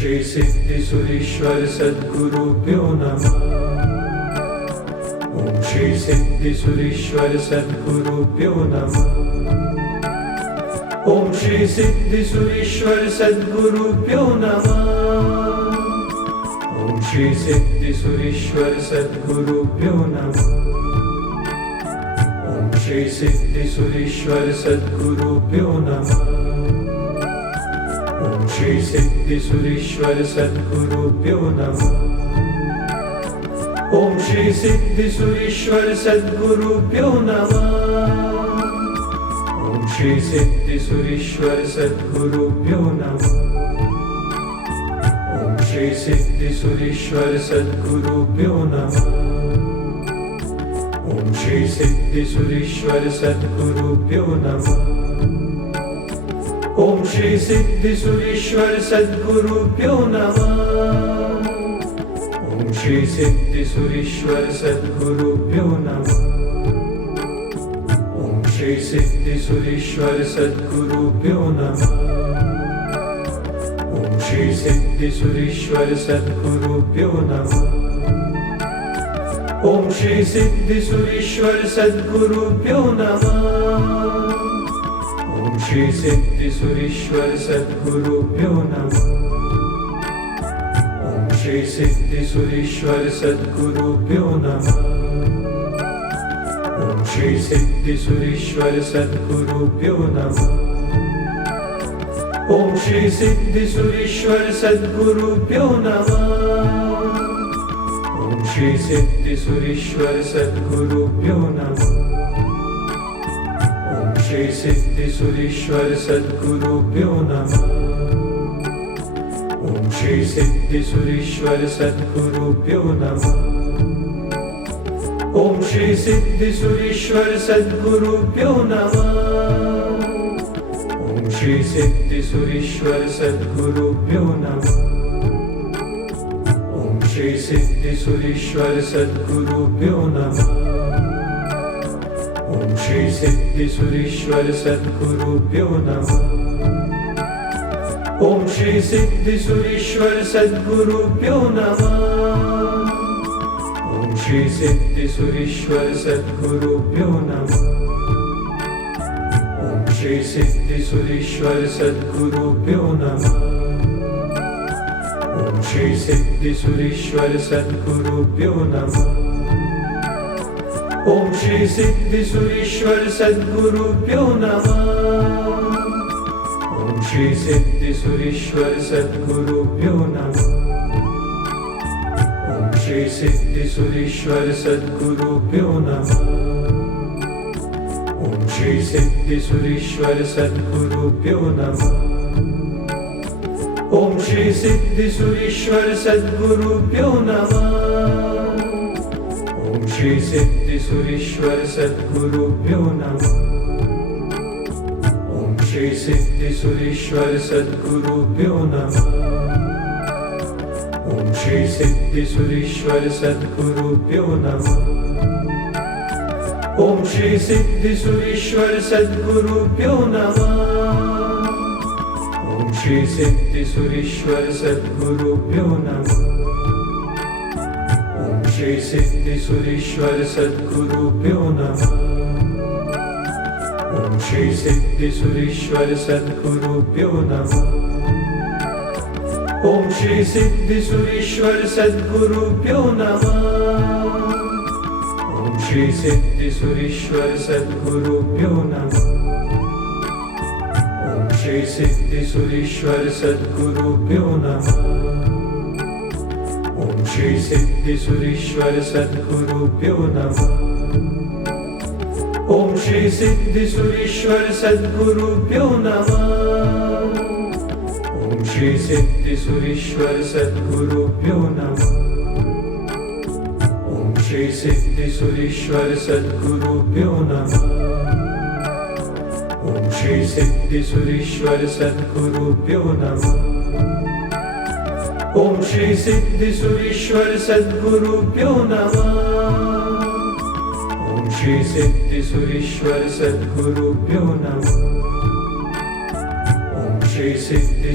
श्री सिद्धि सुरेश्वर सद्गुरुभ्यो नमः। ओम श्री सिद्धि सुरेश्वर सद्गुरुभ्यो नमः। ओम श्री सिद्धि सुरेश्वर सद्गुरुभ्यो नमः। ओम श्री सिद्धि सुरेश्वर सद्गुरुभ्यो नमः। ओम श्री सिद्धि सुरेश्वर सद्गुरुभ्यो नमः। ओम श्री सिद्धि सुरेश्वर सद्गुरुभ्यो नमः। ओम श्री सिद्धि सुरेश्वर सद्गुरुभ्यो नमः। ओम श्री सिद्धि सुरेश्वर सद्गुरुभ्यो नमः। ओम श्री सिद्धि सुरेश्वर सद्गुरुभ्यो नमः। ओम श्री सिद्धि सुरेश्वर सद्गुरुभ्यो नमः। ओम श्री सिद्धि सुरेश्वर सद्गुरुभ्यो नमः। ओम श्री सिद्धि सुरेश्वर सद्गुरुभ्यो नमः। ओम श्री सिद्धि सुरेश्वर सद्गुरुभ्यो नमः। ओम श्री सिद्धि सुरेश्वर सद्गुरुभ्यो नमः। ओम श्री सिद्धि सुरेश्वर सद्गुरुभ्यो नमः। ओम श्री सिद्धि सुरेश्वर सद्गुरुभ्यो नमः। ओम श्री सिद्धि सुरेश्वर सद्गुरुभ्यो नमः। ओम श्री सिद्धि सुरेश्वर सद्गुरुभ्यो नमः। ओम श्री सिद्धि सुरेश्वर सद्गुरुभ्यो नमः। ओम श्री सिद्धि सुरेश्वर सद्गुरुभ्यो नमः। ओम श्री सिद्धि सुरेश्वर सद्गुरुभ्यो नमः। ओम श्री सिद्धि सुरेश्वर सद्गुरुभ्यो नमः। ओम श्री सिद्धि सुरेश्वर सद्गुरुभ्यो नमः। ओम श्री सिद्धि सुरेश्वर सद्गुरुभ्यो नमः। ओम श्री सिद्धि सुरेश्वर सद्गुरुभ्यो नमः। ओम श्री सिद्धि सुरेश्वर सद्गुरुभ्यो नमः। ओम श्री सिद्धि सुरेश्वर सद्गुरुभ्यो नमः। ओम श्री सिद्धि सुरेश्वर सद्गुरुभ्यो नमः। ओम श्री सिद्धि सुरेश्वर सद्गुरुभ्यो नमः। ओम श्री सिद्धि सुरेश्वर सद्गुरुभ्यो नमः। ओम श्री सिद्धि सुरेश्वर सद्गुरुभ्यो नमः। ओम श्री सिद्धि सुरेश्वर सद्गुरुभ्यो नमः। ओम श्री सिद्धि सुरेश्वर सद्गुरुभ्यो नमः। ओम श्री सिद्धि सुरेश्वर सद्गुरुभ्यो नमः। ओम श्री सिद्धि सुरेश्वर सद्गुरुभ्यो नमः। ओम श्री सिद्धि सुरेश्वर सद्गुरुभ्यो नमः। ओम श्री सिद्धि सुरेश्वर सद्गुरुभ्यो नमः। ओम श्री सिद्धि सुरेश्वर सद्गुरुभ्यो नमः। ओम श्री सिद्धि सुरेश्वर सद्गुरुभ्यो नमः। ओम श्री सिद्धि सुरेश्वर सद्गुरुभ्यो नमः। ओम श्री सिद्धि सुरेश्वर सद्गुरुभ्यो नमः। ओम श्री सिद्धि सुरेश्वर सद्गुरुभ्यो नमः। ओम श्री सिद्धि सुरेश्वर सद्गुरुभ्यो नमः। ओम श्री सिद्धि सुरेश्वर सद्गुरुभ्यो नमः। ओम श्री सिद्धि सुरेश्वर सद्गुरुभ्यो नमः। ओम श्री सिद्धि सुरेश्वर सद्गुरुभ्यो नमः। ओम श्री सिद्धि सुरेश्वर सद्गुरुभ्यो नमः। ओम श्री सिद्धि सुरेश्वर सद्गुरुभ्यो नमः। ओम श्री सिद्धि सुरेश्वर सद्गुरुभ्यो नमः। ओम श्री सिद्धि सुरेश्वर सद्गुरुभ्यो नमः। ओम श्री सिद्धि सुरेश्वर सद्गुरुभ्यो नमः। ओम श्री सिद्धि सुरेश्वर सद्गुरुभ्यो नमः। ओम श्री सिद्धि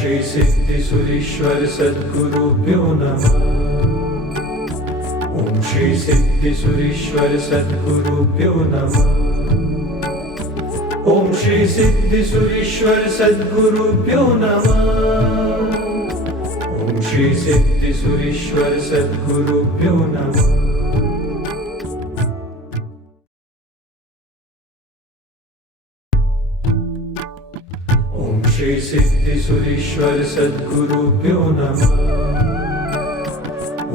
श्री सिद्धेश्वरेश्वर सद्गुरुभ्यो नमः। ओम श्री सिद्धेश्वरेश्वर सद्गुरुभ्यो नमः। ओम श्री सिद्धेश्वरेश्वर सद्गुरुभ्यो नमः। ओम श्री सिद्धेश्वरेश्वर सद्गुरुभ्यो नमः। ओम श्री सिद्धेश्वरेश्वर सद्गुरुभ्यो नमः।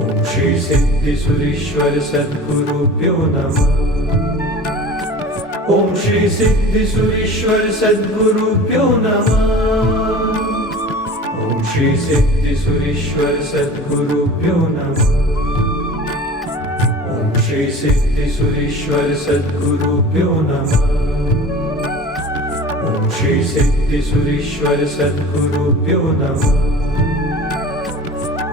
ओम श्री सिद्धेश्वरेश्वर सद्गुरुभ्यो नमः। ओम श्री सिद्धेश्वरेश्वर सद्गुरुभ्यो नमः। ओम श्री सिद्धेश्वरेश्वर सद्गुरुभ्यो नमः। ओम श्री सिद्धेश्वरेश्वर सद्गुरुभ्यो नमः। ओम श्री सिद्धेश्वरेश्वर सद्गुरुभ्यो नमः।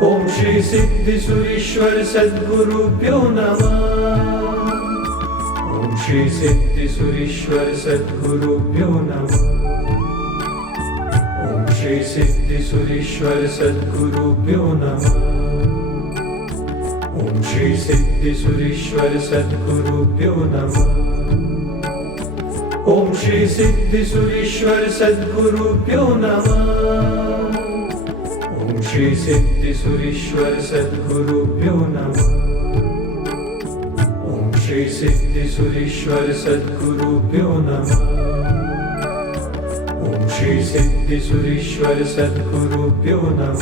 ओम श्री सिद्धेश्वरेश्वर सद्गुरुभ्यो नमः। ओम श्री सिद्धेश्वरेश्वर सद्गुरुभ्यो नमः। ओम श्री सिद्धेश्वरेश्वर सद्गुरुभ्यो नमः। ओम श्री सिद्धेश्वरेश्वर सद्गुरुभ्यो नमः। ओम श्री सिद्धेश्वरेश्वर सद्गुरुभ्यो नमः। ओम श्री सिद्धेश्वरेश्वर सद्गुरुभ्यो नमः। ओम श्री सिद्धेश्वरेश्वर सद्गुरुभ्यो नमः। ओम श्री सिद्धेश्वरेश्वर सद्गुरुभ्यो नमः।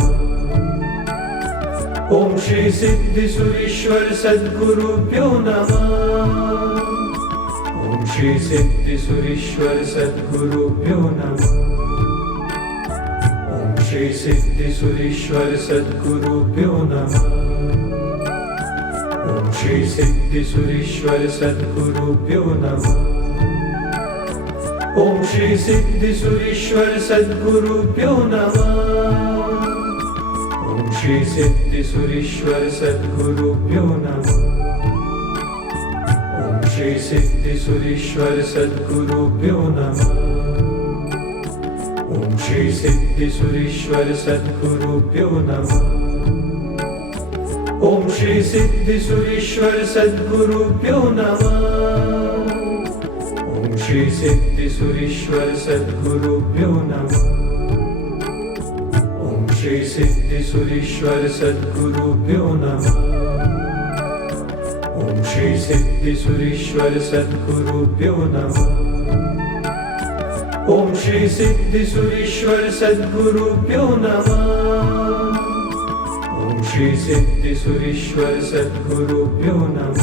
ओम श्री सिद्धेश्वरेश्वर सद्गुरुभ्यो नमः। ओम श्री सिद्धेश्वरेश्वर सद्गुरुभ्यो नमः। ओम श्री सिद्धेश्वरेश्वर सद्गुरुभ्यो नमः। ओम श्री सिद्धेश्वरेश्वर सद्गुरुभ्यो नमः। ओम श्री सिद्धेश्वरेश्वर सद्गुरुभ्यो नमः। ओम श्री सिद्धेश्वरेश्वर सद्गुरुभ्यो नमः। ओम श्री सिद्धेश्वरेश्वर सद्गुरुभ्यो नमः। ओम श्री सिद्धेश्वरेश्वर सद्गुरुभ्यो नमः। ओम श्री सिद्धेश्वरेश्वर सद्गुरुभ्यो नमः। ओम श्री सिद्धेश्वरेश्वर सद्गुरुभ्यो नमः। ओम श्री सिद्धेश्वरेश्वर सद्गुरुभ्यो नमः। ओम श्री सिद्धेश्वरेश्वर सद्गुरुभ्यो नमः। ओम श्री सिद्धेश्वरेश्वर सद्गुरुभ्यो नमः। ओम श्री सिद्धेश्वरेश्वर सद्गुरुभ्यो नमः।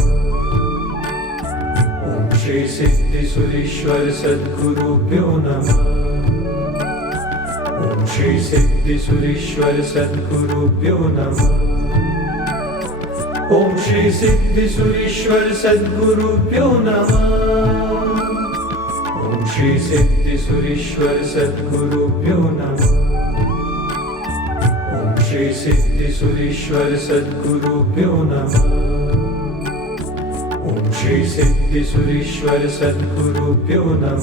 ओम श्री सिद्धेश्वरेश्वर सद्गुरुभ्यो नमः। ओम श्री सिद्धेश्वरेश्वर सद्गुरुभ्यो नमः। ओम श्री सिद्धेश्वरेश्वर सद्गुरुभ्यो नमः। ओम श्री सिद्धेश्वरेश्वर सद्गुरुभ्यो नमः। ओम श्री सिद्धेश्वरेश्वर सद्गुरुभ्यो नमः। ओम श्री सिद्धेश्वरेश्वर सद्गुरुभ्यो नमः।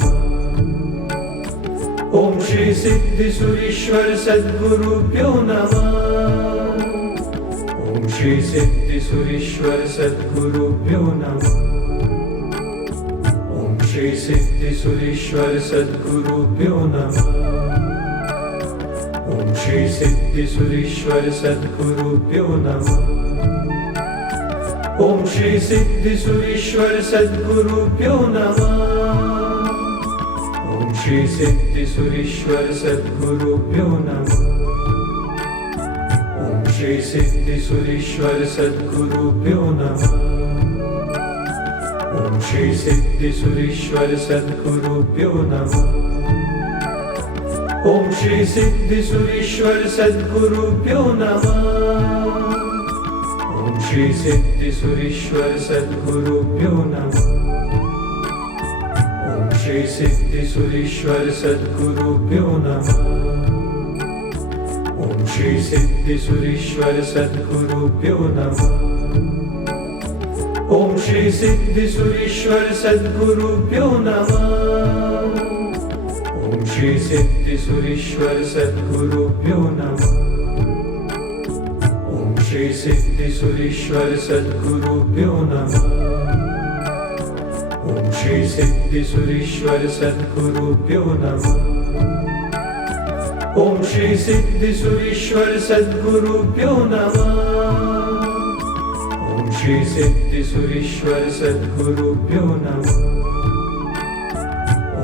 ओम श्री सिद्धेश्वरेश्वर सद्गुरुभ्यो नमः। ओम श्री सिद्धेश्वरेश्वर सद्गुरुभ्यो नमः। ओम श्री सिद्धेश्वरेश्वर सद्गुरुभ्यो नमः। ओम श्री सिद्धेश्वरेश्वर सद्गुरुभ्यो नमः। ओम श्री सिद्धेश्वरेश्वर सद्गुरुभ्यो नमः। ओम श्री सिद्धेश्वरेश्वर सद्गुरुभ्यो नमः। ओम श्री सिद्धेश्वरेश्वर सद्गुरुभ्यो नमः। ओम श्री सिद्धेश्वरेश्वर सद्गुरुभ्यो नमः। ओम श्री सिद्धेश्वरेश्वर सद्गुरुभ्यो नमः। ओम श्री सिद्धेश्वरेश्वर सद्गुरुभ्यो नमः। ओम श्री सिद्धेश्वरेश्वर सद्गुरुभ्यो नमः। ओम श्री सिद्धेश्वरेश्वर सद्गुरुभ्यो नमः। ओम श्री सिद्धेश्वरेश्वर सद्गुरुभ्यो नमः। ओम ओम श्री सिद्धि सुरेश्वर सद्गुरुभ्यो नमः। ओम श्री सिद्धि सुरेश्वर सद्गुरुभ्यो नमः। ओम श्री सिद्धि सुरेश्वर सद्गुरुभ्यो नमः। ओम श्री सिद्धि सुरेश्वर सद्गुरुभ्यो नमः। ओम श्री सिद्धि सुरेश्वर सद्गुरुभ्यो नमः।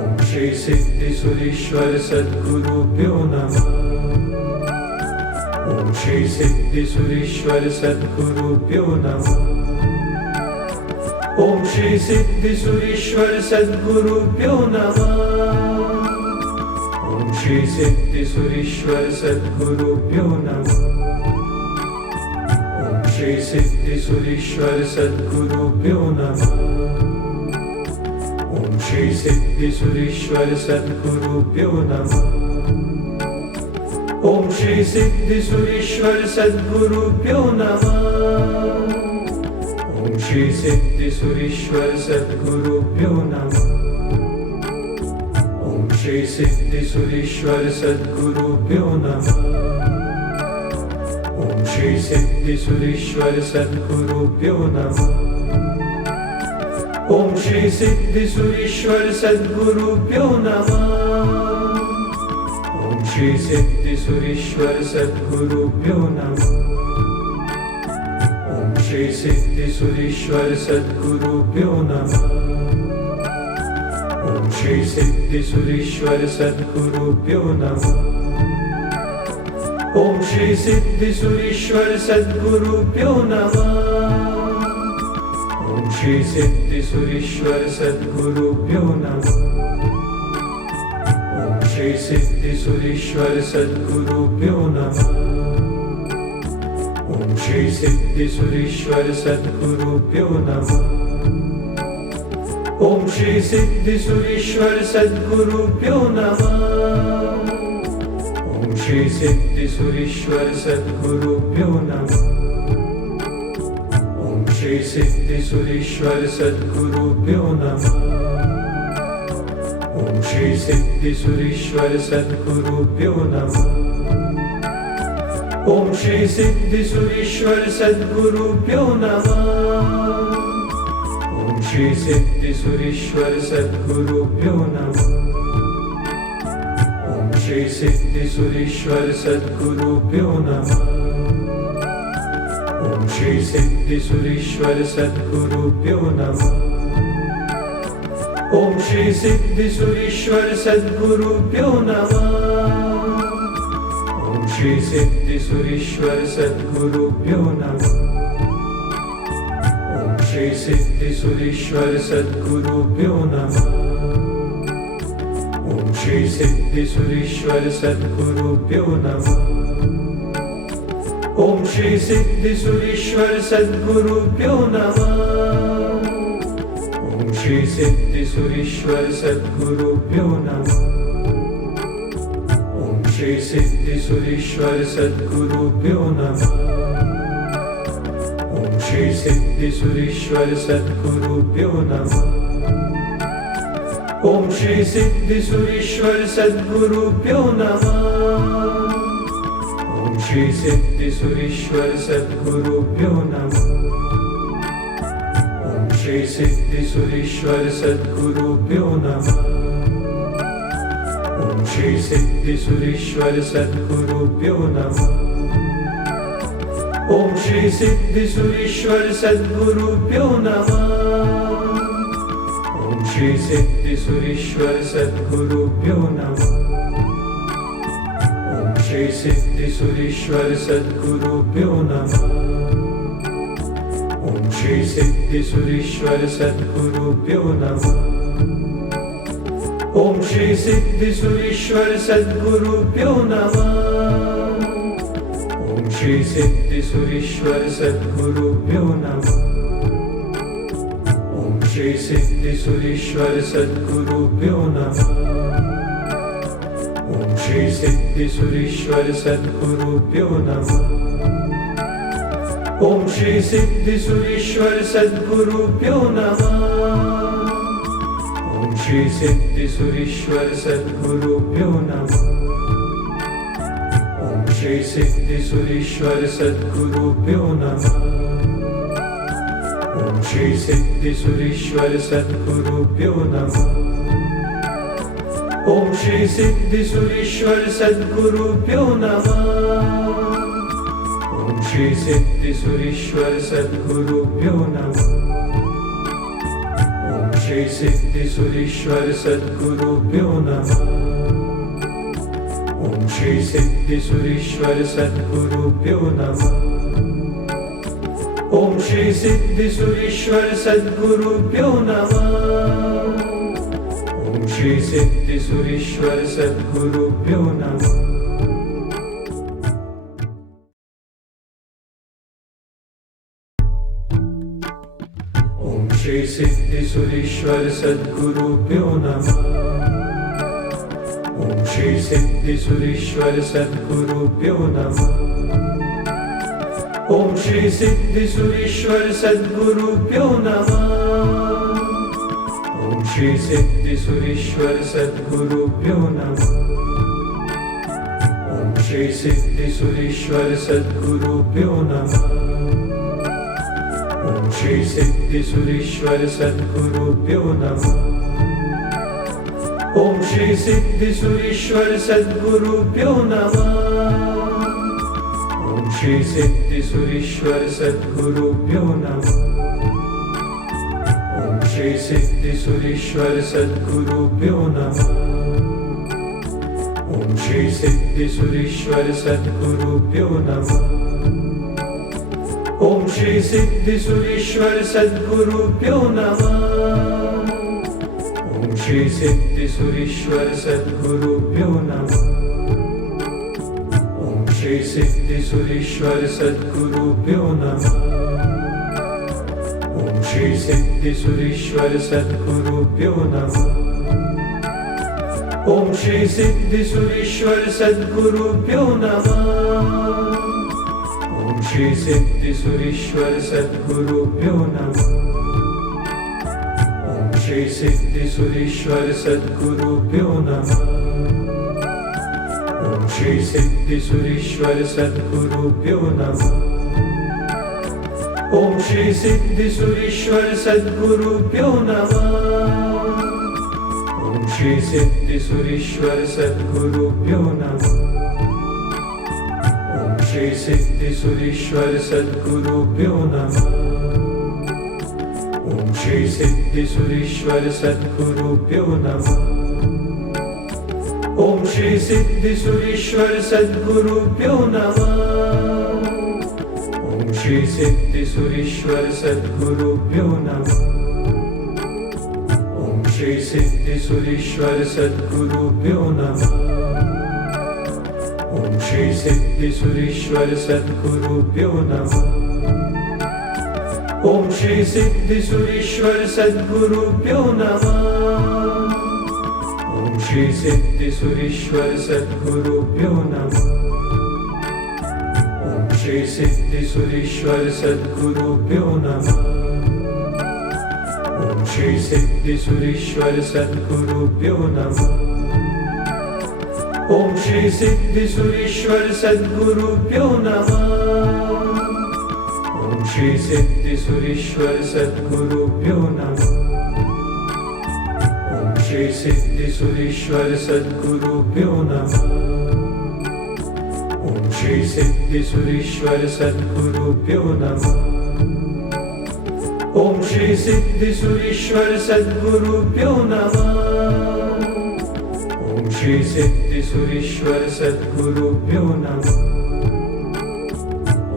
ओम श्री सिद्धि सुरेश्वर सद्गुरुभ्यो नमः। ओम श्री सिद्धि सुरेश्वर सद्गुरुभ्यो नमः। ओम श्री सिद्धि सुरेश्वर सद्गुरुभ्यो नमः। ओम श्री सिद्धि सुरेश्वर सद्गुरुभ्यो नमः। ओम श्री सिद्धि सुरेश्वर सद्गुरुभ्यो नमः। ओम श्री सिद्धि सुरेश्वर सद्गुरुभ्यो नमः। ओम श्री सिद्धि सुरेश्वर सद्गुरुभ्यो नमः। ओम श्री सिद्धि सुरेश्वर सद्गुरुभ्यो नमः। ओम श्री सिद्धि सुरेश्वर सद्गुरुभ्यो नमः। ओम श्री सिद्धि सुरेश्वर सद्गुरुभ्यो नमः। ओम श्री सिद्धि सुरेश्वर सद्गुरुभ्यो नमः। ओम श्री सिद्धि सुरेश्वर सद्गुरुभ्यो नमः। ओम श्री सिद्धि सुरेश्वर सद्गुरुभ्यो नमः। ओम श्री सिद्धि सुरेश्वर सद्गुरुभ्यो नमः। ओम श्री सिद्धि सुरेश्वर सद्गुरुभ्यो नमः। ओम श्री सिद्धि सुरेश्वर सद्गुरुभ्यो नमः। ओम श्री सिद्धि सुरेश्वर सद्गुरुभ्यो नमः। ओम श्री सिद्धि सुरेश्वर सद्गुरुभ्यो नमः। ओम श्री सिद्धि सुरेश्वर सद्गुरुभ्यो नमः। ओम श्री सिद्धि सुरेश्वर सद्गुरुभ्यो नमः। ओम श्री सिद्धि सुरेश्वर सद्गुरुभ्यो नमः। ओम श्री सिद्धि सुरेश्वर सद्गुरुभ्यो नमः। ओम श्री सिद्धि सुरेश्वर सद्गुरुभ्यो नमः। ओम श्री सिद्धि सुरेश्वर सद्गुरुभ्यो नमः। ओम श्री सिद्धि सुरेश्वर सद्गुरुभ्यो नमः। ओम श्री सिद्धि सुरेश्वर सद्गुरुभ्यो नमः। ओम श्री सिद्धि सुरेश्वर सद्गुरुभ्यो नमः। ओम श्री सिद्धि सुरेश्वर सद्गुरुभ्यो नमः। ओम श्री सिद्धि सुरेश्वर सद्गुरुभ्यो नमः। ओम श्री सिद्धि सुरेश्वर सद्गुरुभ्यो नमः। ओम श्री सिद्धि सुरेश्वर सद्गुरुभ्यो नमः। ओम श्री सिद्धि सुरेश्वर सद्गुरुभ्यो नमः। ओम श्री सिद्धि सुरेश्वर सद्गुरुभ्यो नमः। ओम श्री सिद्धि सुरेश्वर सद्गुरुभ्यो नमः। ओम श्री सिद्धि सुरेश्वर सद्गुरुभ्यो नमः। ओम श्री सिद्धि सुरेश्वर सद्गुरुभ्यो नमः। ओम श्री सिद्धि सुरेश्वर सद्गुरुभ्यो नमः। ओम श्री सिद्धि सुरेश्वर सद्गुरुभ्यो नमः। ओम श्री सिद्धि सुरेश्वर सद्गुरुभ्यो नमः। ओम श्री सिद्धि सुरेश्वर सद्गुरुभ्यो नमः। ओम श्री सिद्धि सुरेश्वर सद्गुरुभ्यो नमः। ओम श्री सिद्धि सुरेश्वर सद्गुरुभ्यो नमः। ओम श्री सिद्धि सुरेश्वर सद्गुरुभ्यो नमः। ओम श्री सिद्धि सुरेश्वर सद्गुरुभ्यो नमः। ओम श्री सिद्धि सुरेश्वर सद्गुरुभ्यो नमः। ओम श्री सिद्धि सुरेश्वर सद्गुरुभ्यो नमः। ओम श्री सिद्धि सुरेश्वर सद्गुरुभ्यो नमः। ओम श्री सिद्धि सुरेश्वर सद्गुरुभ्यो नमः। ओम श्री सिद्धि सुरेश्वर सद्गुरुभ्यो नमः। ओम श्री सिद्धि सुरेश्वर सद्गुरुभ्यो नमः। ओम श्री सिद्धि सुरेश्वर सद्गुरुभ्यो नमः। ओम श्री सिद्धि सुरेश्वर सद्गुरुभ्यो नमः। ओम श्री सिद्धि सुरेश्वर सद्गुरुभ्यो नमः। ओम श्री सिद्धि सुरेश्वर सद्गुरुभ्यो नमः। ओम श्री सिद्धि सुरेश्वर सद्गुरुभ्यो नमः। ओम श्री सिद्धि सुरेश्वर सद्गुरुभ्यो नमः। ओम श्री सिद्धि सुरेश्वर सद्गुरुभ्यो नमः। ओम श्री सिद्धि सुरेश्वर सद्गुरुभ्यो नमः। ओम श्री सिद्धि सुरेश्वर सद्गुरुभ्यो नमः। ओम श्री सिद्धि सुरेश्वर सद्गुरुभ्यो नमः। ओम श्री सिद्धि सुरेश्वर सद्गुरुभ्यो नमः। ओम श्री सिद्धि सुरेश्वर सद्गुरुभ्यो नमः। ओम श्री सिद्धि सुरेश्वर सद्गुरुभ्यो नमः। ओम श्री सिद्धि सुरेश्वर सद्गुरुभ्यो नमः। ओम श्री सिद्धि सुरेश्वर सद्गुरुभ्यो नमः। ओम श्री सिद्धि सुरेश्वर सद्गुरुभ्यो नमः। ओम श्री सिद्धि सुरेश्वर सद्गुरुभ्यो नमः। ओम श्री सिद्धि सुरेश्वर सद्गुरुभ्यो नमः। ओम श्री सिद्धि सुरेश्वर सद्गुरुभ्यो नमः। ओम श्री सिद्धि सुरेश्वर सद्गुरुभ्यो नमः। ओम श्री सिद्धि सुरेश्वर सद्गुरुभ्यो नमः। ओम श्री सिद्धि सुरेश्वर सद्गुरुभ्यो नमः। ओम श्री सिद्धि सुरेश्वर सद्गुरुभ्यो नमः। ओम श्री सिद्धि सुरेश्वर सद्गुरुभ्यो नमः। ओम श्री सिद्धि सुरेश्वर सद्गुरुभ्यो नमः। ओम श्री सिद्धि सुरेश्वर सद्गुरुभ्यो नमः। ओम श्री सिद्धि सुरेश्वर सद्गुरुभ्यो नमः। ओम श्री सिद्धि सुरेश्वर सद्गुरुभ्यो नमः। ओम श्री सिद्धि सुरेश्वर सद्गुरुभ्यो नमः। ओम श्री सिद्धि सुरेश्वर सद्गुरुभ्यो नमः। ओम श्री सिद्धि सुरेश्वर सद्गुरुभ्यो नमः। ओम श्री सिद्धि सुरेश्वर सद्गुरुभ्यो नमः। ओम श्री सिद्धि सुरेश्वर सद्गुरुभ्यो नमः। ओम श्री सिद्धि सुरेश्वर सद्गुरुभ्यो नमः। ओम श्री सिद्धि सुरेश्वर सद्गुरुभ्यो नमः। ओम श्री सिद्धि सुरेश्वर सद्गुरुभ्यो नमः। ओम श्री सिद्धि सुरेश्वर सद्गुरुभ्यो नमः। ओम श्री सिद्धि सुरेश्वर सद्गुरुभ्यो नमः। ओम श्री सिद्धि सुरेश्वर सद्गुरुभ्यो नमः। ओम श्री सिद्धि सुरेश्वर सद्गुरुभ्यो नमः। ओम श्री सिद्धि सुरेश्वर सद्गुरुभ्यो नमः। ओम श्री सिद्धि सुरेश्वर सद्गुरुभ्यो नमः।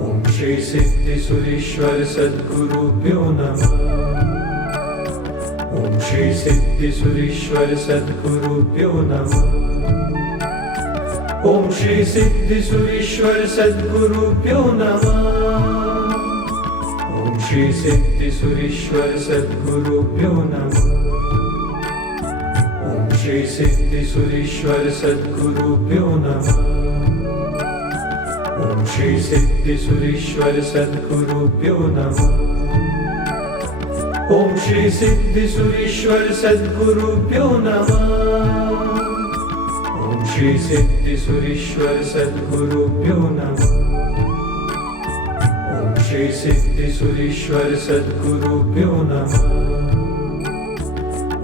ओम श्री सिद्धि सुरेश्वर सद्गुरुभ्यो नमः। ओम श्री सिद्धि सुरेश्वर सद्गुरुभ्यो नमः। ओम श्री सिद्धि सुरेश्वर सद्गुरुभ्यो नमः। ओम श्री सिद्धि सुरेश्वर सद्गुरुभ्यो नमः। ओम श्री सिद्धि सुरेश्वर सद्गुरुभ्यो नमः। ओम श्री सिद्धि सुरेश्वर सद्गुरुभ्यो नमः। ओम श्री सिद्धि सुरेश्वर सद्गुरुभ्यो नमः। ओम श्री सिद्धि सुरेश्वर सद्गुरुभ्यो नमः। ओम श्री सिद्धि सुरेश्वर सद्गुरुभ्यो नमः।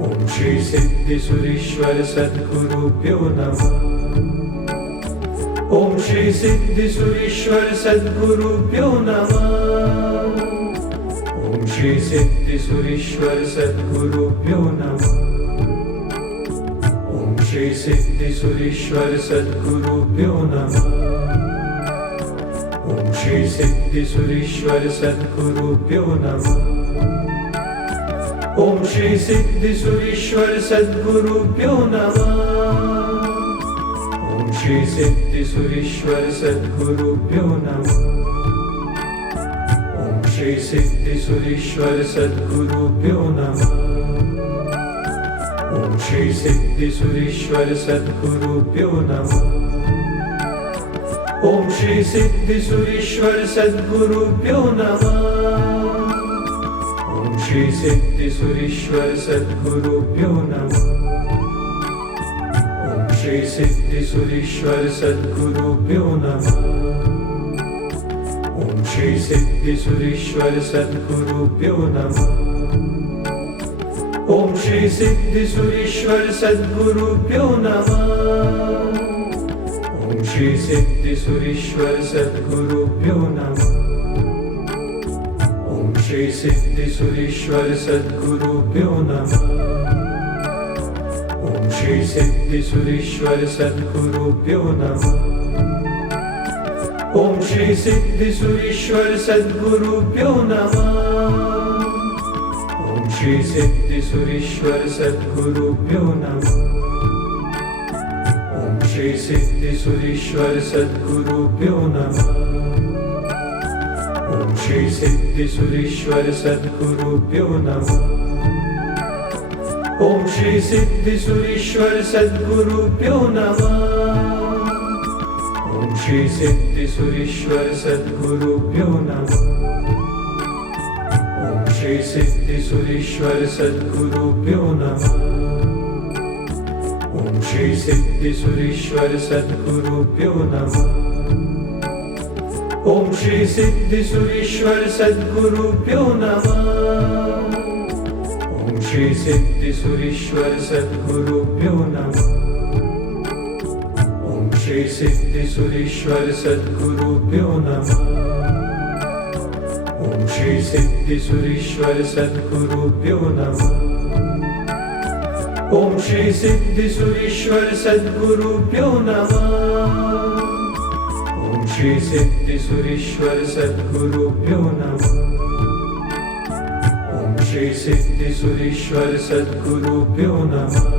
ओम श्री सिद्धि सुरेश्वर सद्गुरुभ्यो नमः। ओम श्री सिद्धि सुरेश्वर सद्गुरुभ्यो नमः। ओम श्री सिद्धि सुरेश्वर सद्गुरुभ्यो नमः। ओम श्री सिद्धि सुरेश्वर सद्गुरुभ्यो नमः। ओम श्री सिद्धि सुरेश्वर सद्गुरुभ्यो नमः। ओम श्री सिद्धि सुरेश्वर सद्गुरुभ्यो नमः। ओम श्री सिद्धि सुरेश्वर सद्गुरुभ्यो नमः। ओम श्री सिद्धि सुरेश्वर सद्गुरुभ्यो नमः। ओम श्री सिद्धि सुरेश्वर सद्गुरुभ्यो नमः। ओम श्री सिद्धि सुरेश्वर सद्गुरुभ्यो नमः। ओम श्री सिद्धि सुरेश्वर सद्गुरुभ्यो नमः। ओम श्री सिद्धि सुरेश्वर सद्गुरुभ्यो नमः। ओम श्री सिद्धि सुरेश्वर सद्गुरुभ्यो नमः। ओम श्री सिद्धि सुरेश्वर सद्गुरुभ्यो नमः। ओम श्री सिद्धि सुरेश्वर सद्गुरुभ्यो नमः। ओम श्री सिद्धि सुरेश्वर सद्गुरुभ्यो नमः। ओम श्री सिद्धि सुरेश्वर सद्गुरुभ्यो नमः। ओम श्री सिद्धि सुरेश्वर सद्गुरुभ्यो नमः। ओम श्री सिद्धि सुरेश्वर सद्गुरुभ्यो नमः। ओम श्री सिद्धि सुरेश्वर सद्गुरुभ्यो नमः। ओम श्री सिद्धि सुरेश्वर सद्गुरुभ्यो नमः। ओम श्री सिद्धि सुरेश्वर सद्गुरुभ्यो नमः। ओम श्री सिद्धि सुरेश्वर सद्गुरुभ्यो नमः। ओम श्री सिद्धि सुरेश्वर सद्गुरुभ्यो नमः। ओम श्री सिद्धि सुरेश्वर सद्गुरुभ्यो नमः। ओम श्री सिद्धि सुरेश्वर सद्गुरुभ्यो नमः। ओम श्री सिद्धि सुरेश्वर सद्गुरुभ्यो नमः। ओम श्री सिद्धि सुरेश्वर सद्गुरुभ्यो नमः। ओम श्री सिद्धि सुरेश्वर सद्गुरुभ्यो नमः। ओम श्री सिद्धि सुरेश्वर सद्गुरुभ्यो नमः। ओम श्री सिद्धि सुरेश्वर सद्गुरुभ्यो नमः। ओम श्री सिद्धि सुरेश्वर सद्गुरुभ्यो नमः।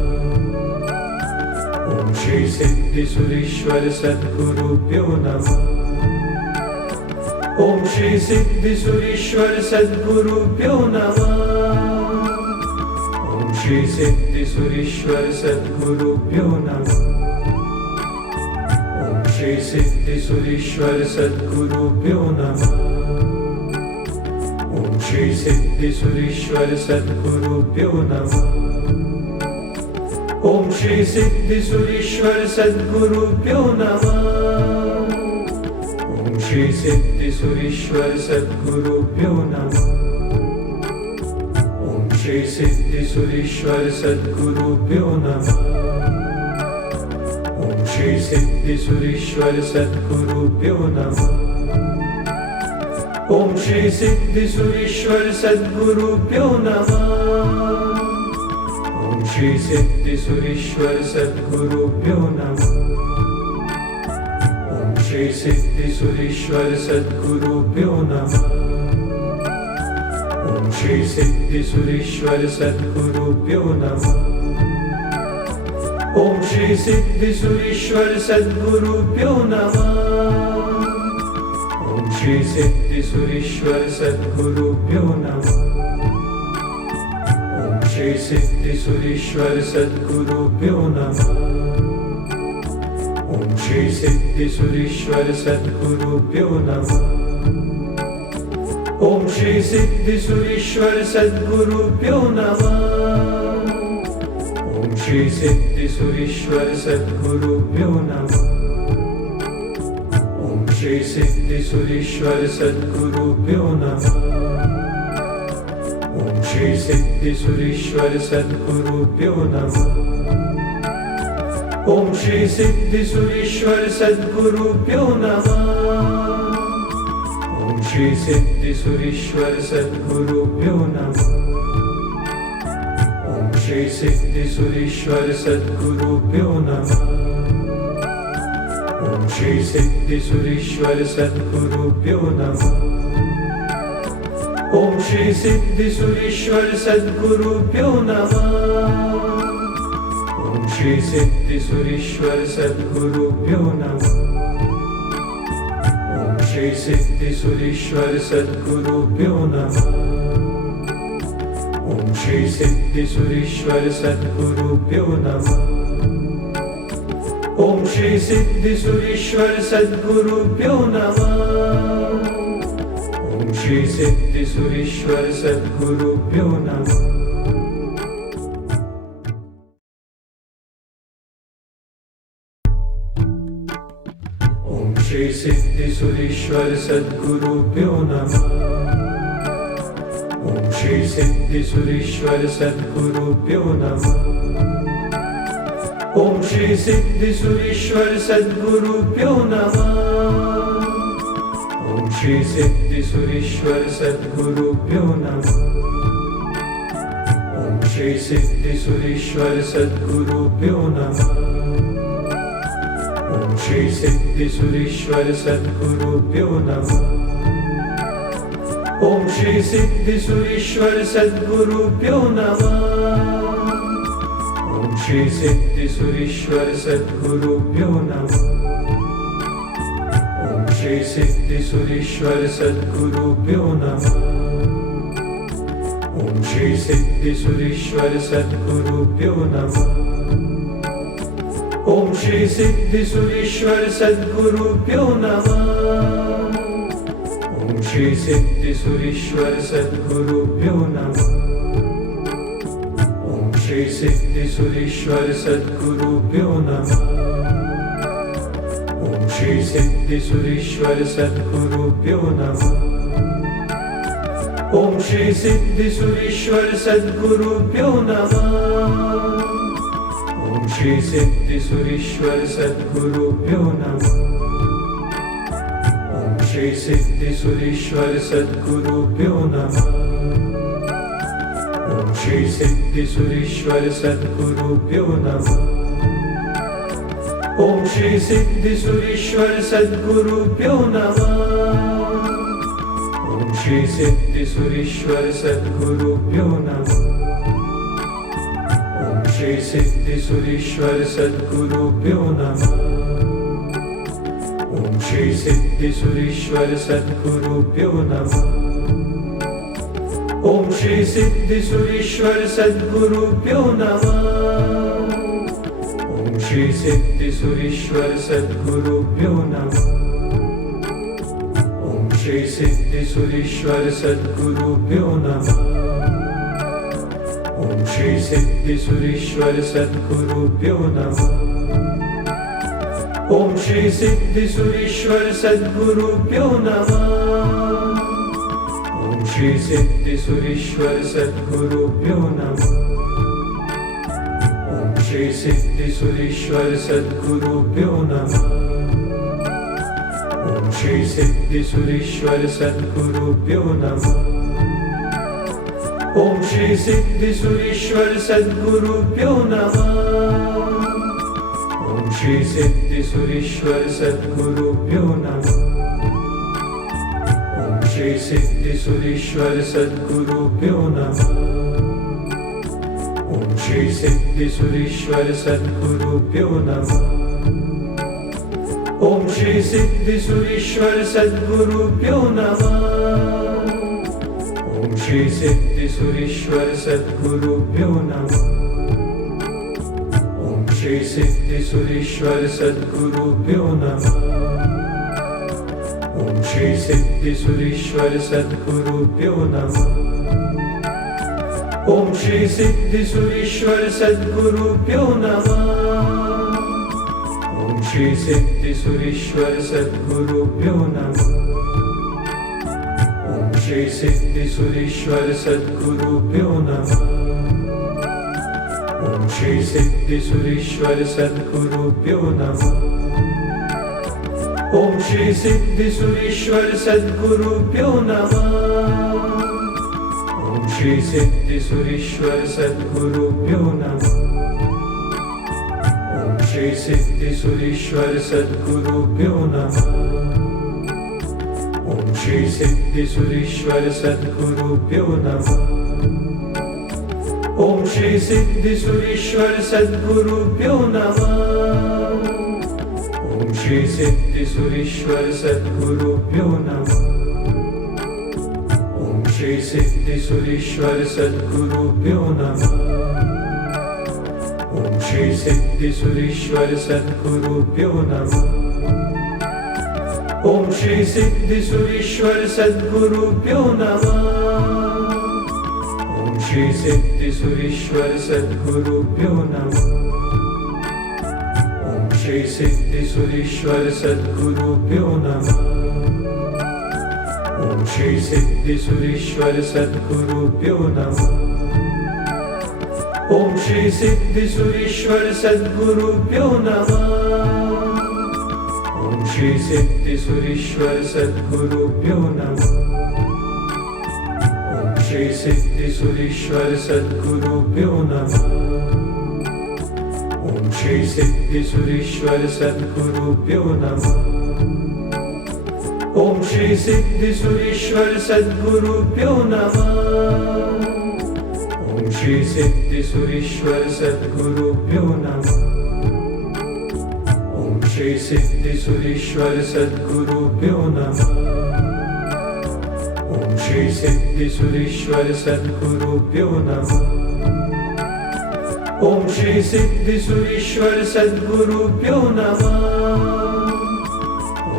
ओम श्री सिद्धि सुरेश्वर सद्गुरुभ्यो नमः। ओम श्री सिद्धि सुरेश्वर सद्गुरुभ्यो नमः। ओम श्री सिद्धि सुरेश्वर सद्गुरुभ्यो नमः। ओम श्री सिद्धि सुरेश्वर सद्गुरुभ्यो नमः। ओम श्री सिद्धि सुरेश्वर सद्गुरुभ्यो नमः। ओम श्री सिद्धि सुरेश्वर सद्गुरुभ्यो नमः। ओम श्री सिद्धि सुरेश्वर सद्गुरुभ्यो नमः। ओम श्री सिद्धि सुरेश्वर सद्गुरुभ्यो नमः। ओम श्री सिद्धि सुरेश्वर सद्गुरुभ्यो नमः। ओम श्री सिद्धि सुरेश्वर सद्गुरुभ्यो नमः। ओम श्री सिद्धि सुरेश्वर सद्गुरुभ्यो नमः। ओम श्री सिद्धि सुरेश्वर सद्गुरुभ्यो नमः। ओम श्री सिद्धि सुरेश्वर सद्गुरुभ्यो नमः। ओम श्री सिद्धि सुरेश्वर सद्गुरुभ्यो नमः। ओम श्री सिद्धि सुरेश्वर सद्गुरुभ्यो नमः। ओम श्री सिद्धि सुरेश्वर सद्गुरुभ्यो नमः। ओम श्री सिद्धि सुरेश्वर सद्गुरुभ्यो नमः। ओम श्री सिद्धि सुरेश्वर सद्गुरुभ्यो नमः। ओम श्री सिद्धि सुरेश्वर सद्गुरुभ्यो नमः। ओम श्री सिद्धि सुरेश्वर सद्गुरुभ्यो नमः। ओम श्री सिद्धि सुरेश्वर सद्गुरुभ्यो नमः। ओम श्री सिद्धि सुरेश्वर सद्गुरुभ्यो नमः। ओम श्री सिद्धि सुरेश्वर सद्गुरुभ्यो नमः। ओम श्री सिद्धि सुरेश्वर सद्गुरुभ्यो नमः। ओम श्री सिद्धि सुरेश्वर सद्गुरुभ्यो नमः। ओम श्री सिद्धि सुरेश्वर सद्गुरुभ्यो नमः। ओम श्री सिद्धि सुरेश्वर सद्गुरुभ्यो नमः। ओम श्री सिद्धि सुरेश्वर सद्गुरुभ्यो नमः। ओम श्री सिद्धि सुरेश्वर सद्गुरुभ्यो नमः। ओम श्री सिद्धि सुरेश्वर सद्गुरुभ्यो नमः। ओम श्री सिद्धि सुरेश्वर सद्गुरुभ्यो नमः। ओम श्री सिद्धि सुरेश्वर सद्गुरुभ्यो नमः। ओम श्री सिद्धि सुरेश्वर सद्गुरुभ्यो नमः। ओम श्री सिद्धि सुरेश्वर सद्गुरुभ्यो नमः। ओम श्री सिद्धि सुरेश्वर सद्गुरुभ्यो नमः। ओम श्री सिद्धि सुरेश्वर सद्गुरुभ्यो नमः। ओम श्री सिद्धि सुरेश्वर सद्गुरुभ्यो नमः। ओम श्री सिद्धि सुरेश्वर सद्गुरुभ्यो नमः। ओम श्री सिद्धि सुरेश्वर सद्गुरुभ्यो नमः। ओम श्री सिद्धि सुरेश्वर सद्गुरुभ्यो नमः। ओम श्री सिद्धि सुरेश्वर सद्गुरुभ्यो नमः। ओम श्री सिद्धि सुरेश्वर सद्गुरुभ्यो नमः। ओम श्री सिद्धि सुरेश्वर सद्गुरुभ्यो नमः। ओम श्री सिद्धि सुरेश्वर सद्गुरुभ्यो नमः। ओम श्री सिद्धि सुरेश्वर सद्गुरुभ्यो नमः। ओम श्री सिद्धि सुरेश्वर सद्गुरुभ्यो नमः। ओम श्री सिद्धि सुरेश्वर सद्गुरुभ्यो नमः। ओम श्री सिद्धि सुरेश्वर सद्गुरुभ्यो नमः। ओम श्री सिद्धि सुरेश्वर सद्गुरुभ्यो नमः। ओम श्री सिद्धि सुरेश्वर सद्गुरुभ्यो नमः। ओम श्री सिद्धि सुरेश्वर सद्गुरुभ्यो नमः। ओम श्री सिद्धि सुरेश्वर सद्गुरुभ्यो नमः। ओम श्री सिद्धि सुरेश्वर सद्गुरुभ्यो नमः। ओम श्री सिद्धि सुरेश्वर सद्गुरुभ्यो नमः। ओम श्री सिद्धि सुरेश्वर सद्गुरुभ्यो नमः। ओम श्री सिद्धि सुरेश्वर सद्गुरुभ्यो नमः। ओम श्री सिद्धि सुरेश्वर सद्गुरुभ्यो नमः। ओम श्री सिद्धि सुरेश्वर सद्गुरुभ्यो नमः। ओम श्री सिद्धि सुरेश्वर सद्गुरुभ्यो नमः। ओम श्री सिद्धि सुरेश्वर सद्गुरुभ्यो नमः। ओम श्री सिद्धि सुरेश्वर सद्गुरुभ्यो नमः। ओम श्री सिद्धि सुरेश्वर सद्गुरुभ्यो नमः। ओम श्री सिद्धि सुरेश्वर सद्गुरुभ्यो नमः। ओम श्री सिद्धि सुरेश्वर सद्गुरुभ्यो नमः। ओम श्री सिद्धि सुरेश्वर सद्गुरुभ्यो नमः। ओम श्री सिद्धि सुरेश्वर सद्गुरुभ्यो नमः। ओम श्री सिद्धि सुरेश्वर सद्गुरुभ्यो नमः। ओम श्री सिद्धि सुरेश्वर सद्गुरुभ्यो नमः। ओम श्री सिद्धि सुरीश्वर सद्गुरुभ्यो नमः। ओम श्री सिद्धि सुरीश्वर सद्गुरुभ्यो नमः। ओम श्री सिद्धि सुरीश्वर सद्गुरुभ्यो नमः। ओम श्री सिद्धि सुरीश्वर सद्गुरुभ्यो नमः। ओम श्री सिद्धि सुरीश्वर सद्गुरुभ्यो नमः। ओम श्री सिद्धि सुरीश्वर सद्गुरुभ्यो नमः। ओम श्री सिद्धि सुरीश्वर सद्गुरुभ्यो नमः। ओम श्री सिद्धि सुरीश्वर सद्गुरुभ्यो नमः। ओम श्री सिद्धि सुरीश्वर सद्गुरुभ्यो नमः। ओम श्री सिद्धि सुरीश्वर सद्गुरुभ्यो नमः। ओम श्री सिद्धि सुरीश्वर सद्गुरुभ्यो नमः। ओम श्री सिद्धि सुरीश्वर सद्गुरुभ्यो नमः। ओम श्री सिद्धि सुरीश्वर सद्गुरुभ्यो नमः। ओम श्री सिद्धि सुरीश्वर सद्गुरुभ्यो नमः। ओम श्री सिद्धि सुरीश्वर सद्गुरुभ्यो नमः। ओम श्री सिद्धि सुरीश्वर सद्गुरुभ्यो नमः। ओम श्री सिद्धि सुरीश्वर सद्गुरुभ्यो नमः। ओम श्री सिद्धि सुरीश्वर सद्गुरुभ्यो नमः। ओम श्री सिद्धि सुरीश्वर सद्गुरुभ्यो नमः। ओम श्री सिद्धि सुरीश्वर सद्गुरुभ्यो नमः। ओम श्री सिद्धि सुरीश्वर सद्गुरुभ्यो नमः। ओम श्री सिद्धि सुरीश्वर सद्गुरुभ्यो नमः। ओम श्री सिद्धि सुरीश्वर सद्गुरुभ्यो नमः। ओम श्री सिद्धि सुरीश्वर सद्गुरुभ्यो नमः। ओम श्री सिद्धि सुरीश्वर सद्गुरुभ्यो नमः। ओम श्री सिद्धि सुरीश्वर सद्गुरुभ्यो नमः।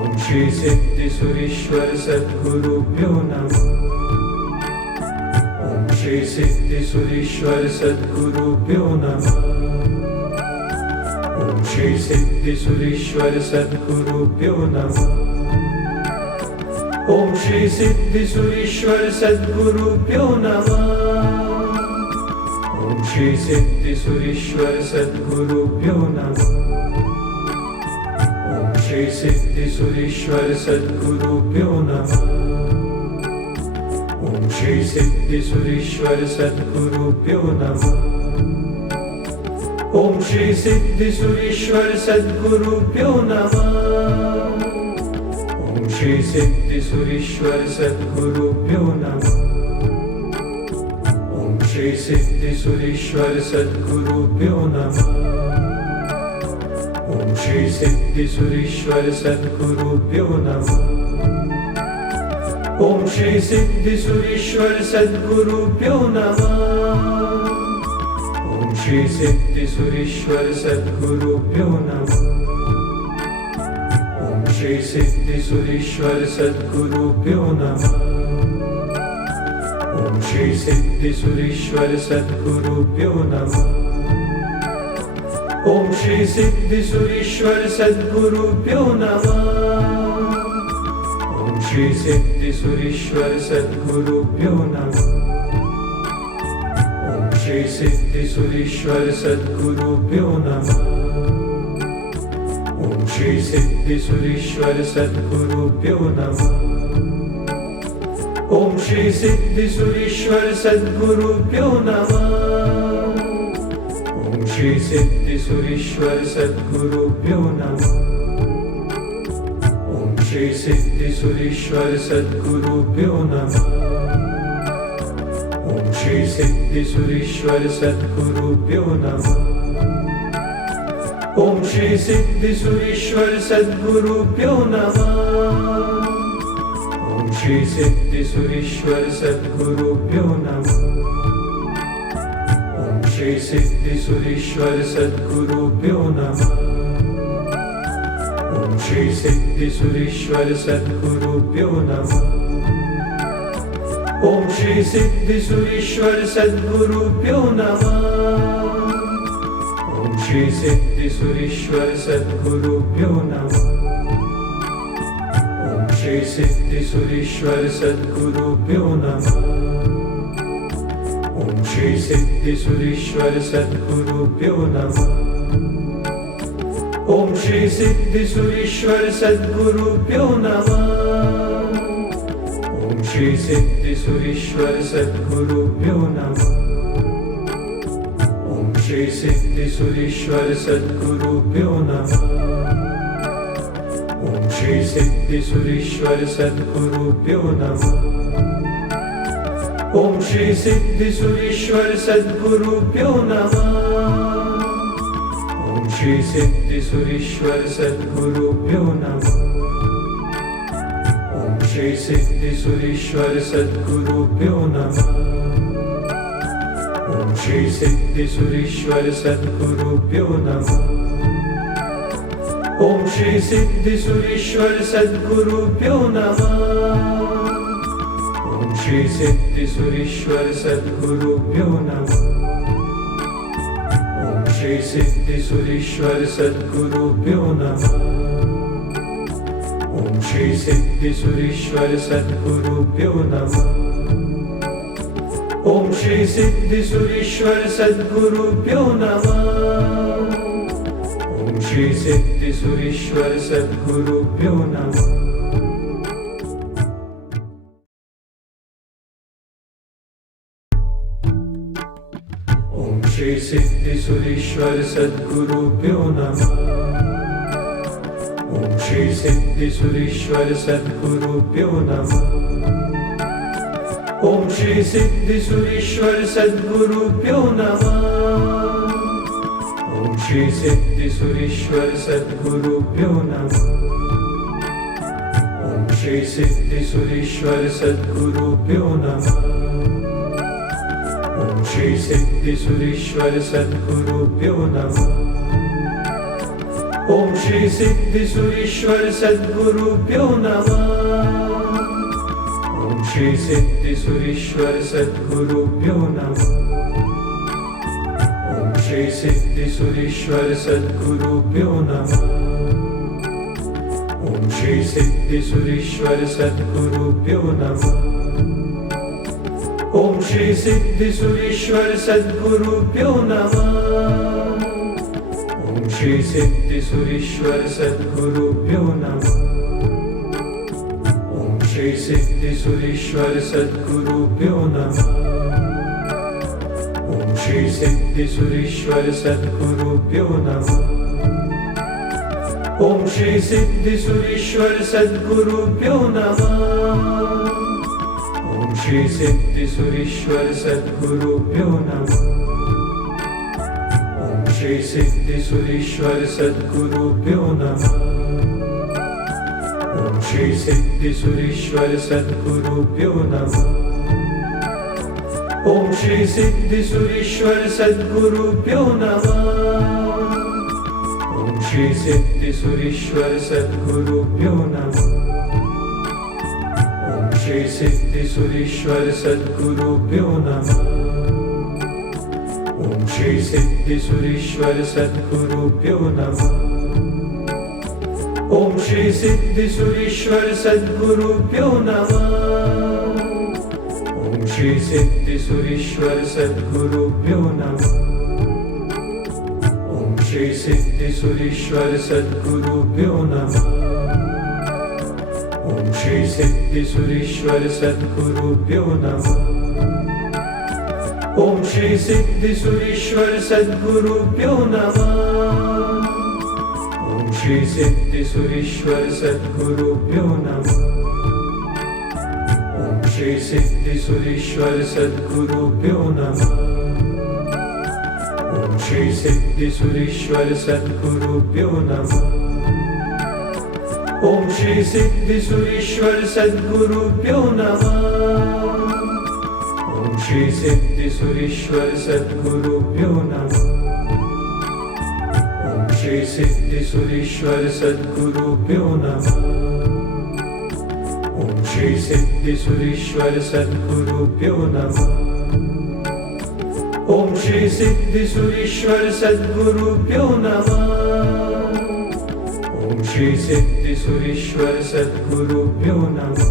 ओम श्री सिद्धि सुरीश्वर सद्गुरुभ्यो नमः। ओम श्री सिद्धि सुरीश्वर सद्गुरुभ्यो नमः। ओम श्री सिद्धि सुरीश्वर सद्गुरुभ्यो नमः। ओम श्री सिद्धि सुरीश्वर सद्गुरुभ्यो नमः। ओम श्री सिद्धि सुरीश्वर सद्गुरुभ्यो नमः। ओम श्री सिद्धि सुरीश्वर सद्गुरुभ्यो नमः। ओम श्री सिद्धि सुरीश्वर सद्गुरुभ्यो नमः। ओम श्री सिद्धि सुरीश्वर सद्गुरुभ्यो नमः। ओम श्री सिद्धि सुरीश्वर सद्गुरुभ्यो नमः। ओम श्री सिद्धि सुरीश्वर सद्गुरुभ्यो नमः। ओम श्री सिद्धि सुरीश्वर सद्गुरुभ्यो नमः। ओम श्री सिद्धि सुरीश्वर सद्गुरुभ्यो नमः। ओम श्री सिद्धि सुरीश्वर सद्गुरुभ्यो नमः। ओम श्री सिद्धि सुरीश्वर सद्गुरुभ्यो नमः। ओम श्री सिद्धि सुरीश्वर सद्गुरुभ्यो नमः। ओम श्री सिद्धि सुरीश्वर सद्गुरुभ्यो नमः। ओम श्री सिद्धि सुरीश्वर सद्गुरुभ्यो नमः। ओम श्री सिद्धि सुरीश्वर सद्गुरुभ्यो नमः। ओम श्री सिद्धि सुरीश्वर सद्गुरुभ्यो नमः। ओम श्री सिद्धि सुरीश्वर सद्गुरुभ्यो नमः। ओम श्री सिद्धि सुरीश्वर सद्गुरुभ्यो नमः। ओम श्री सिद्धि सुरीश्वर सद्गुरुभ्यो नमः। ओम श्री सिद्धि सुरीश्वर सद्गुरुभ्यो नमः। ओम श्री सिद्धि सुरीश्वर सद्गुरुभ्यो नमः। ओम श्री सिद्धि सुरीश्वर सद्गुरुभ्यो नमः। ओम श्री सिद्धि सुरीश्वर सद्गुरुभ्यो नमः। ओम ओम श्री सिद्धि सुरेश्वर सद्गुरुभ्यो नमः। ओम श्री सिद्धि सुरेश्वर सद्गुरुभ्यो नमः। ओम श्री सिद्धि सुरेश्वर सद्गुरुभ्यो नमः। ओम श्री सिद्धि सुरेश्वर सद्गुरुभ्यो नमः। ओम श्री सिद्धि सुरेश्वर सद्गुरुभ्यो नमः। ओम श्री सिद्धि सुरेश्वर सद्गुरुभ्यो नमः। ओम श्री सिद्धि सुरेश्वर सद्गुरुभ्यो नमः। ओम श्री सिद्धि सुरेश्वर सद्गुरुभ्यो नमः। ओम श्री सिद्धि सुरेश्वर सद्गुरुभ्यो नमः। ओम श्री सिद्धि सुरेश्वर सद्गुरुभ्यो नमः। ओम श्री सिद्धि सुरेश्वर सद्गुरुभ्यो नमः। ओम श्री सिद्धि सुरेश्वर सद्गुरुभ्यो नमः। ओम श्री सिद्धि सुरेश्वर सद्गुरुभ्यो नमः। ओम श्री सिद्धि सुरेश्वर सद्गुरुभ्यो नमः। ओम श्री सिद्धि सुरेश्वर सद्गुरुभ्यो नमः। ओम श्री सिद्धि सुरेश्वर सद्गुरुभ्यो नमः। ओम श्री सिद्धि सुरेश्वर सद्गुरुभ्यो नमः। ओम श्री सिद्धि सुरेश्वर सद्गुरुभ्यो नमः। ओम श्री सिद्धि सुरेश्वर सद्गुरुभ्यो नमः। ओम श्री सिद्धि सुरेश्वर सद्गुरुभ्यो नमः। ओम श्री सिद्धि सुरेश्वर सद्गुरुभ्यो नमः। ओम श्री सिद्धि सुरेश्वर सद्गुरुभ्यो नमः। ओम श्री सिद्धि सुरेश्वर सद्गुरुभ्यो नमः। ओम श्री सिद्धि सुरेश्वर सद्गुरुभ्यो नमः। ओम श्री सिद्धि सुरेश्वर सद्गुरुभ्यो नमः। ओम श्री सिद्धि सुरेश्वर सद्गुरुभ्यो नमः। ओम श्री सिद्धि सुरेश्वर सद्गुरुभ्यो नमः। ओम श्री सिद्धि सुरेश्वर सद्गुरुभ्यो नमः। ओम श्री सिद्धि सुरेश्वर सद्गुरुभ्यो नमः। ओम श्री सिद्धि सुरेश्वर सद्गुरुभ्यो नमः। ओम श्री सिद्धि सुरेश्वर सद्गुरुभ्यो नमः। ओम श्री सिद्धि सुरेश्वर सद्गुरुभ्यो नमः। ओम श्री सिद्धि सुरेश्वर सद्गुरुभ्यो नमः। ओम श्री सिद्धि सुरेश्वर सद्गुरुभ्यो नमः। ओम श्री सिद्धि सुरेश्वर सद्गुरुभ्यो नमः। ओम श्री सिद्धि सुरेश्वर सद्गुरुभ्यो नमः। ओम श्री सिद्धि सुरेश्वर सद्गुरुभ्यो नमः। ओम श्री सिद्धि सुरेश्वर सद्गुरुभ्यो नमः। ओम श्री सिद्धि सुरेश्वर सद्गुरुभ्यो नमः। ओम श्री सिद्धि सुरेश्वर सद्गुरुभ्यो नमः। ओम श्री सिद्धि सुरेश्वर सद्गुरुभ्यो नमः। ओम श्री सिद्धि सुरेश्वर सद्गुरुभ्यो नमः। ओम श्री सिद्धि सुरेश्वर सद्गुरुभ्यो नमः। ओम श्री सिद्धि सुरेश्वर सद्गुरुभ्यो नमः। ओम श्री सिद्धि सुरेश्वर सद्गुरुभ्यो नमः। ओम श्री सिद्धि सुरेश्वर सद्गुरुभ्यो नमः। ओम श्री सिद्धि सुरेश्वर सद्गुरुभ्यो नमः। ओम श्री सिद्धि सुरेश्वर सद्गुरुभ्यो नमः। ओम श्री सिद्धि सुरेश्वर सद्गुरुभ्यो नमः। ओम श्री सिद्धि सुरेश्वर सद्गुरुभ्यो नमः। ओम श्री सिद्धि सुरेश्वर सद्गुरुभ्यो नमः। ओम श्री सिद्धेश्वरेश्वर सद्गुरुभ्यो नमः। ओम श्री सिद्धेश्वरेश्वर सद्गुरुभ्यो नमः। ओम श्री सिद्धेश्वरेश्वर सद्गुरुभ्यो नमः। ओम श्री सिद्धेश्वरेश्वर सद्गुरुभ्यो नमः।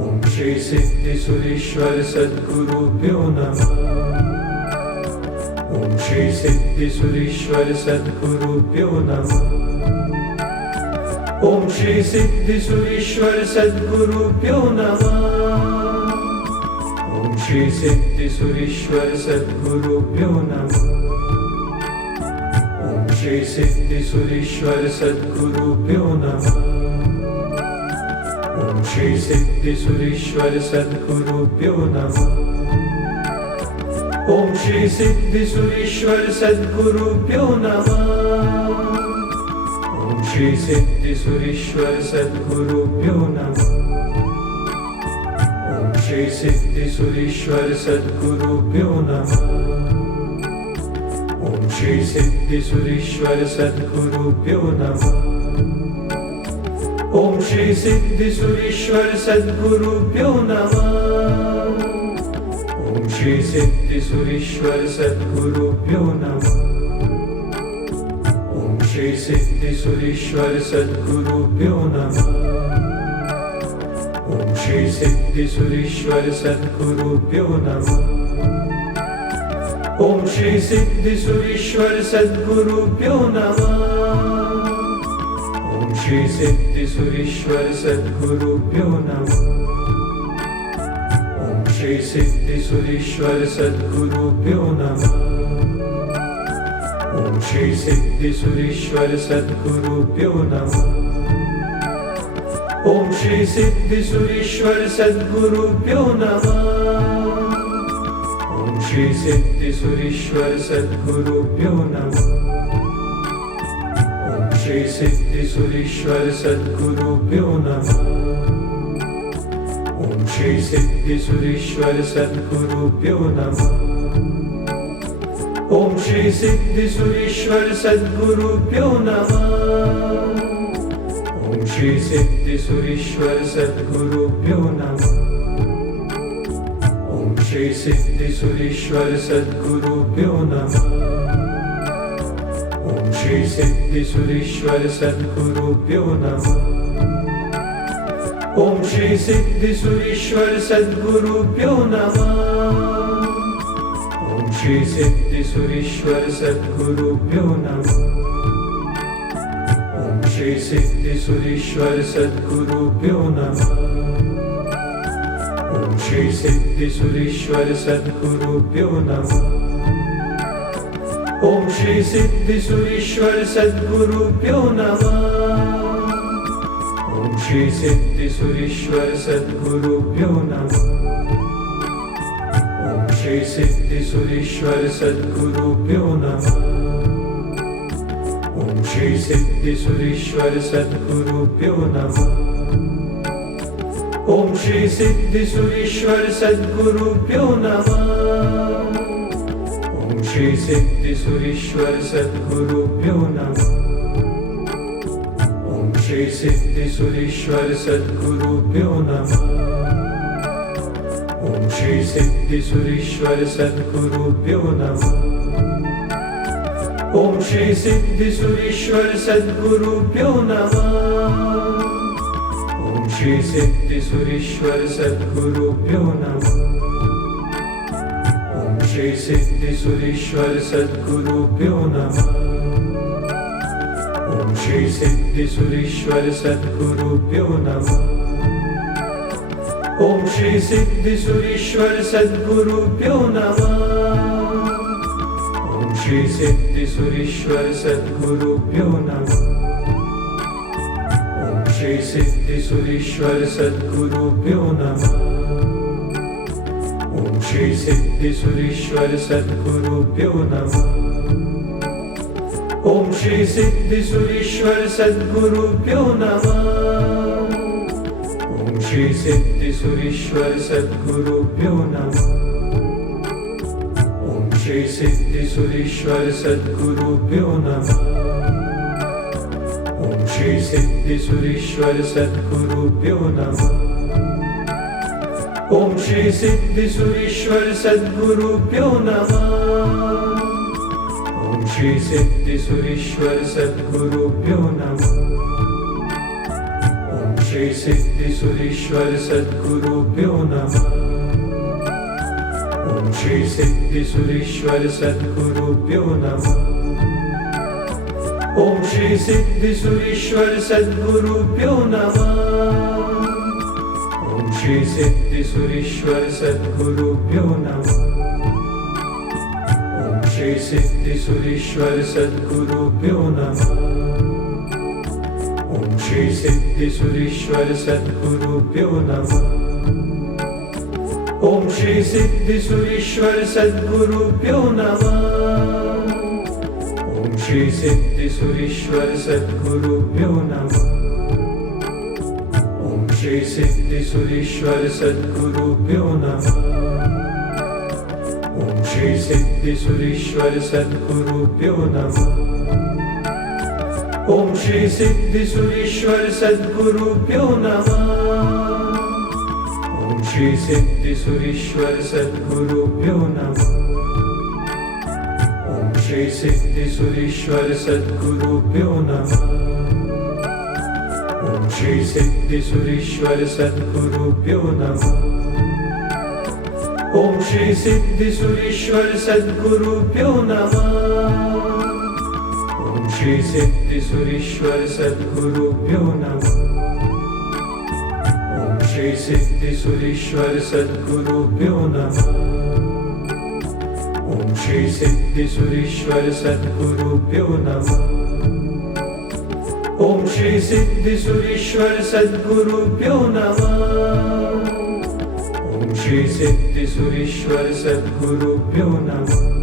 ओम श्री सिद्धेश्वरेश्वर सद्गुरुभ्यो नमः। ओम श्री सिद्धेश्वरेश्वर सद्गुरुभ्यो नमः। ओम श्री सिद्धेश्वरेश्वर सद्गुरुभ्यो नमः। ओम श्री सिद्धेश्वरेश्वर सद्गुरुभ्यो नमः। ओम श्री सिद्धेश्वरेश्वर सद्गुरुभ्यो नमः। ओम श्री सिद्धेश्वरेश्वर सद्गुरुभ्यो नमः। ओम श्री सिद्धेश्वरेश्वर सद्गुरुभ्यो नमः। ओम श्री सिद्धेश्वरेश्वर सद्गुरुभ्यो नमः। ओम श्री सिद्धेश्वरेश्वर सद्गुरुभ्यो नमः। ओम श्री सिद्धेश्वरेश्वर सद्गुरुभ्यो नमः। ओम श्री सिद्धेश्वरेश्वर सद्गुरुभ्यो नमः। ओम श्री सिद्धेश्वरेश्वर सद्गुरुभ्यो नमः। ओम श्री सिद्धेश्वरेश्वर सद्गुरुभ्यो नमः। ओम श्री सिद्धेश्वरेश्वर सद्गुरुभ्यो नमः। ओम श्री सिद्धेश्वरेश्वर सद्गुरुभ्यो नमः। ओम श्री सिद्धेश्वरेश्वर सद्गुरुभ्यो नमः। ओम श्री सिद्धेश्वरेश्वर सद्गुरुभ्यो नमः। ओम श्री सिद्धेश्वरेश्वर सद्गुरुभ्यो नमः। ओम श्री सिद्धेश्वरेश्वर सद्गुरुभ्यो नमः। ओम श्री सिद्धेश्वरेश्वर सद्गुरुभ्यो नमः। ओम श्री सिद्धेश्वरेश्वर सद्गुरुभ्यो नमः। ओम श्री सिद्धेश्वरेश्वर सद्गुरुभ्यो नमः। ओम श्री सिद्धेश्वरेश्वर सद्गुरुभ्यो नमः। ओम श्री सिद्धेश्वरेश्वर सद्गुरुभ्यो नमः। ओम श्री सिद्धेश्वरेश्वर सद्गुरुभ्यो नमः। ओम श्री सिद्धेश्वरेश्वर सद्गुरुभ्यो नमः। ओम श्री सिद्धेश्वरेश्वर सद्गुरुभ्यो नमः। ओम श्री सिद्धेश्वरेश्वर सद्गुरुभ्यो नमः। ओम श्री सिद्धेश्वरेश्वर सद्गुरुभ्यो नमः। ओम श्री सिद्धेश्वरेश्वर सद्गुरुभ्यो नमः। ओम श्री सिद्धेश्वरेश्वर सद्गुरुभ्यो नमः। ओम श्री सिद्धेश्वरेश्वर सद्गुरुभ्यो नमः। ओम श्री सिद्धेश्वरेश्वर सद्गुरुभ्यो नमः। ओम श्री सिद्धेश्वरेश्वर सद्गुरुभ्यो नमः। ओम श्री सिद्धेश्वरेश्वर सद्गुरुभ्यो नमः। ओम श्री सिद्धेश्वरेश्वर सद्गुरुभ्यो नमः। ओम श्री सिद्धेश्वरेश्वर सद्गुरुभ्यो नमः। ओम श्री सिद्धेश्वरेश्वर सद्गुरुभ्यो नमः। ओम श्री सिद्धेश्वरेश्वर सद्गुरुभ्यो नमः। ओम श्री सिद्धेश्वरेश्वर सद्गुरुभ्यो नमः। ओम श्री सिद्धेश्वरेश्वर सद्गुरुभ्यो नमः। ओम श्री सिद्धेश्वरेश्वर सद्गुरुभ्यो नमः। ओम श्री सिद्धेश्वरेश्वर सद्गुरुभ्यो नमः। ओम श्री सिद्धेश्वरेश्वर सद्गुरुभ्यो नमः। ओम श्री सिद्धेश्वरेश्वर सद्गुरुभ्यो नमः। ओम श्री सिद्धेश्वरेश्वर सद्गुरुभ्यो नमः। ओम श्री सिद्धेश्वरेश्वर सद्गुरुभ्यो नमः। ओम श्री सिद्धेश्वरेश्वर सद्गुरुभ्यो नमः। ओम श्री सिद्धेश्वरेश्वर सद्गुरुभ्यो नमः। ओम श्री सिद्धेश्वरेश्वर सद्गुरुभ्यो नमः। ओम श्री सिद्धेश्वरेश्वर सद्गुरुभ्यो नमः। ओम श्री सिद्धेश्वरेश्वर सद्गुरुभ्यो नमः। ओम श्री सिद्धेश्वरेश्वर सद्गुरुभ्यो नमः। ओम श्री सिद्धेश्वरेश्वर सद्गुरुभ्यो नमः। ओम श्री सिद्धेश्वरेश्वर सद्गुरुभ्यो नमः। ओम श्री सिद्धेश्वरेश्वर सद्गुरुभ्यो नमः। ओम श्री सिद्धेश्वरेश्वर सद्गुरुभ्यो नमः। ओम श्री सिद्धेश्वरेश्वर सद्गुरुभ्यो नमः। ओम श्री सिद्धेश्वरेश्वर सद्गुरुभ्यो नमः। ओम श्री सिद्धेश्वरेश्वर सद्गुरुभ्यो नमः। ओम श्री सिद्धेश्वरेश्वर सद्गुरुभ्यो नमः। ओम श्री सिद्धेश्वरेश्वर सद्गुरुभ्यो नमः। ओम श्री सिद्धेश्वरेश्वर सद्गुरुभ्यो नमः। ओम श्री सिद्धेश्वरेश्वर सद्गुरुभ्यो नमः। ओम श्री सिद्धेश्वरेश्वर सद्गुरुभ्यो नमः। ओम श्री सिद्धेश्वरेश्वर सद्गुरुभ्यो नमः। ओम श्री सिद्धेश्वरेश्वर सद्गुरुभ्यो नमः। ओम श्री सिद्धेश्वरेश्वर सद्गुरुभ्यो नमः। ओम श्री सिद्धेश्वरेश्वर सद्गुरुभ्यो नमः। ओम श्री सिद्धेश्वरेश्वर सद्गुरुभ्यो नमः। ओम श्री सिद्धेश्वरेश्वर सद्गुरुभ्यो नमः। ओम श्री सिद्धेश्वरेश्वर सद्गुरुभ्यो नमः।